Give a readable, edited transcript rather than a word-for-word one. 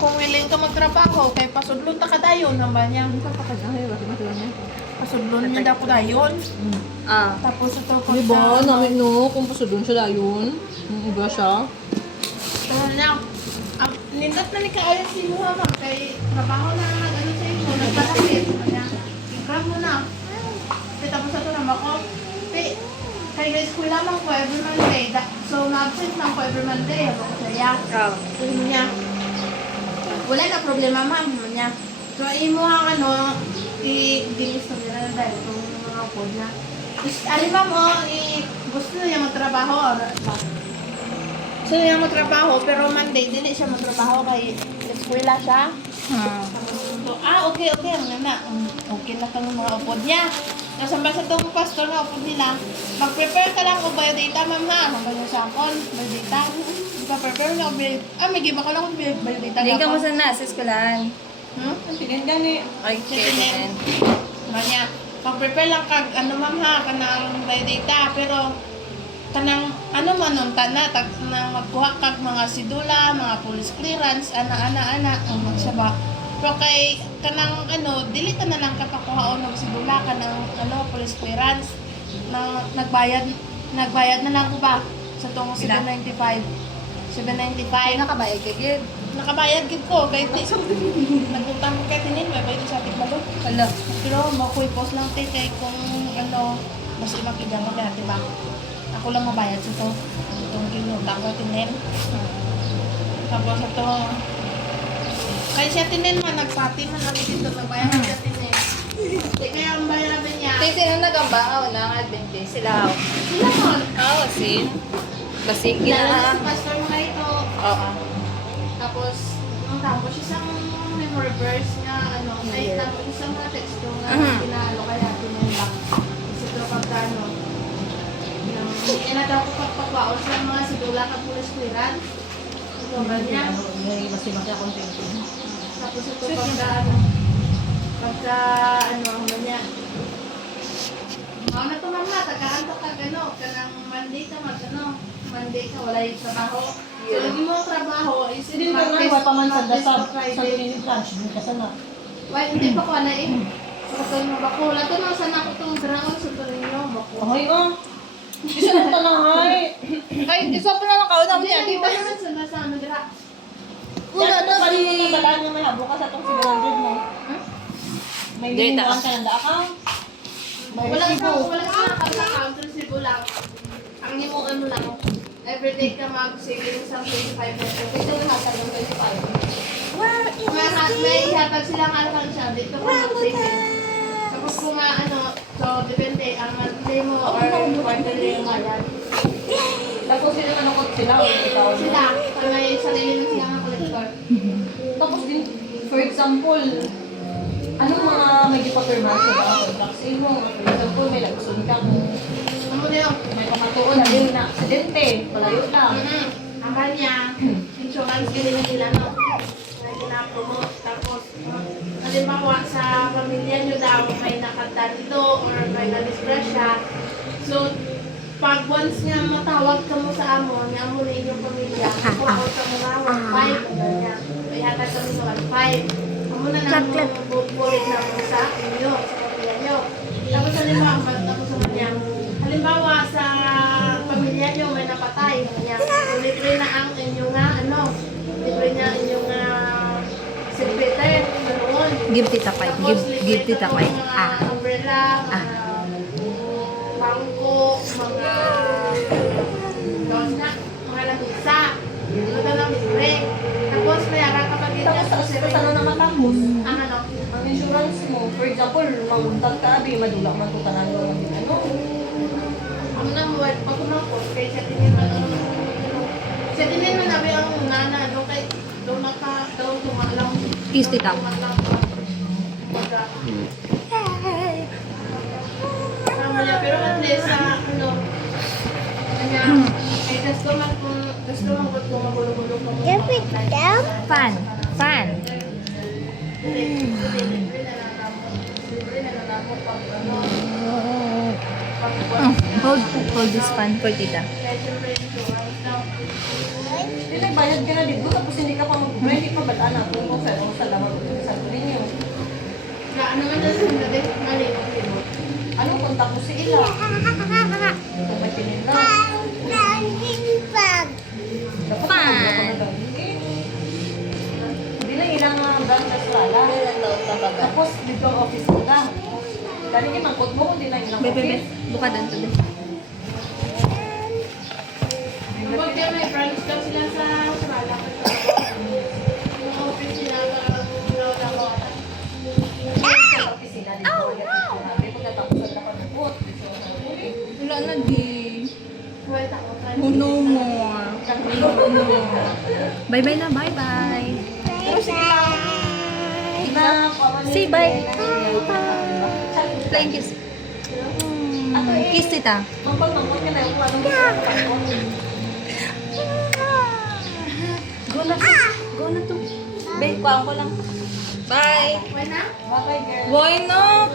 kung willing ka magtrabaho, kay pasudlon ta ka dayon, hamba niya. Pasudlon niya daw ko dayon. Tapos ito ko Di ba? Namin no, kung pasudon siya yun. Yung iba siya. Pero lang, nindot na ni kaayon si Muha, ma'am, kay trabaho na nag-ano sa inyo, nagpasakit. Grab mo na. Tapos ito naman ko, kay guys ko lamang ko every Monday. So, na-absent lang ko every Monday. Habang ko saya. Sabi mo niya, wala na problema, ma'am. Sabi niya. So, imo ang i-dinis na nila na dahil itong mga pod na. Alin ma'am, gusto niya magtrabaho. Gusto niya magtrabaho, pero Monday, dili siya magtrabaho kay eskwela siya. So, okay. Ang na. Okay na kang mga upod niya. Nasamba sa itong pastor nga upod nila, mag-prepare ka lang kung biodata, ma'am ha. Hanggang yung sakon, biodata. Prepare nga, may giba ka lang kung biodata. Hindi ka mo sa nasa eskulahan. Ang pinendan eh. Ay, Pinendan. Manya, mag-prepare lang kag, ma'am ha, kanang biodata. Pero, kanang, man nung nang magkuha kag mga sidula, mga police clearance, ana, ang magsaba. Pero kay kanang dili ka na lang kapakuhaon ng sidula kanang police clearance na nagbayad na lang ko ba sa tong 795. 795 Nakabayad ka, Gid. nakabayad gid ko kay nagutang ko kay tinin may bayad sa ating malo. Wala. Pero makuy post lang kay kung mas makigyan mo kaya diba? Ako lang mabayad sa to. Itong ginutang ko tinin. Tapos ito kaya siya tinin man, nagpati man kami dito, nagbayad siya tinin. Kaya ang bayaran niya. Tay, sino nagamba nga wala nga Adventist? Sila ako. Sila man. Oo, sin. Basig Kilala na. sa pastor mga ito. Oo. Tapos isang memory verse nga, ay tapos isang mga teksto nga pinalo kaya tinin lang. Kasi ito pagkano. Hindi na daw ko pagpagbaon sa mga sidula kang pulis clearance. Ito ba niya? Masi-masi akong thinking. Tapos ito pagka niya. Na to mama, tagaan ka kanang Monday ka, wala yung trabaho. So, lagi mo ang trabaho, is Hindi ka nga, wala pa man sa dasal. Sa linig lunch, hindi ka sana. Why, hindi pa ko na eh. Sa mo bako, lato na sana ko itong draon sa Torino, bako. Ay, isa na ito na, hay. Ay, isa pa na lang kauna mo Hindi, niya. hindi pa naman sa ano, dira. Wala na si... Talaan niya may habo ka sa itong 700 mo. May Data. linimuan ka ng account. May Wala resibo. ka account, resibo lang. Ang himuan mo lang. Everyday ka mag-saving sa 25 pesos. Ito yung hatag ng 25. May hatag silang alkansya. Dito ka mag-saving. Tapos kung so depende, ang monthly mo or quarterly yung bayad. Tapos sila nanukot sila. Sila, pag may sarili na silang ang collector. Tapos din, for example, anong mga may ipapirma sa mga contracts mo? For example, may lagsun ka kung Ano na yun? may pamatuon na yun na aksidente, palayo lang. Ang kanya, insurance ganun nila, no? Na ginapromote. Tapos, halimbawa sa pamilya nyo daw, may nakatando or may na-disgrasya. So, pag once nga matawag ka mo sa amo, nga mo na inyong pamilya, kuha ka mo na 1.5. Ganyan. Kaya ka kami sa 1.5. Amo na lang mo bubulit na mo sa inyo, sa pamilya nyo. Tapos halimbawa sa pamilya nyo may napatay. So, libre na ang inyong libre na ang inyong secretary doon. Give tita pay. Tapos, Give libre tita na pay. mga umbrella, mga bangko, mga mga lamisa. Ito na lang libre. Tapos may kapatid niya Tapos sa sa ano naman tapos? ang Ang insurance mo, for example, mangutag ka, di madulak man ito tanan mo. ang namuwag pag kumapos kay sa tinin mo sa tinin mo nabi ang nana doon tumalaw Kiss tita. pero at least kanya ay gusto man kung magulo-gulo ka Fan. Fan. Hold this fan for tita. Hindi, nagbayad ka na dito, tapos hindi ka pa mag-ready pa, ba't anak ko? dyan sa sunod eh. Mali. Ano kontak mo si Ila? Kung may pinila. Fan. Hindi na ilang branches wala. Tapos dito ang office ko na. Dali kayo mangkot mo, hindi na ilang Bebe, office. buka doon to din. Kapag kaya may branch daw sila sa Sarala. Yung office nila, wala ko ata. Sa office sila dito. Sabi ko natapos na ako ng boot. Wala na di. Wait ako. No more. No more. Bye-bye na, bye-bye. Say bye. Flying kiss. Kiss tita. Mangkot ka na yung kung anong gusto mo. Go na. Go na to. Be, kuhaan ko lang. Bye. Wait na? Bye girl. Boy, no.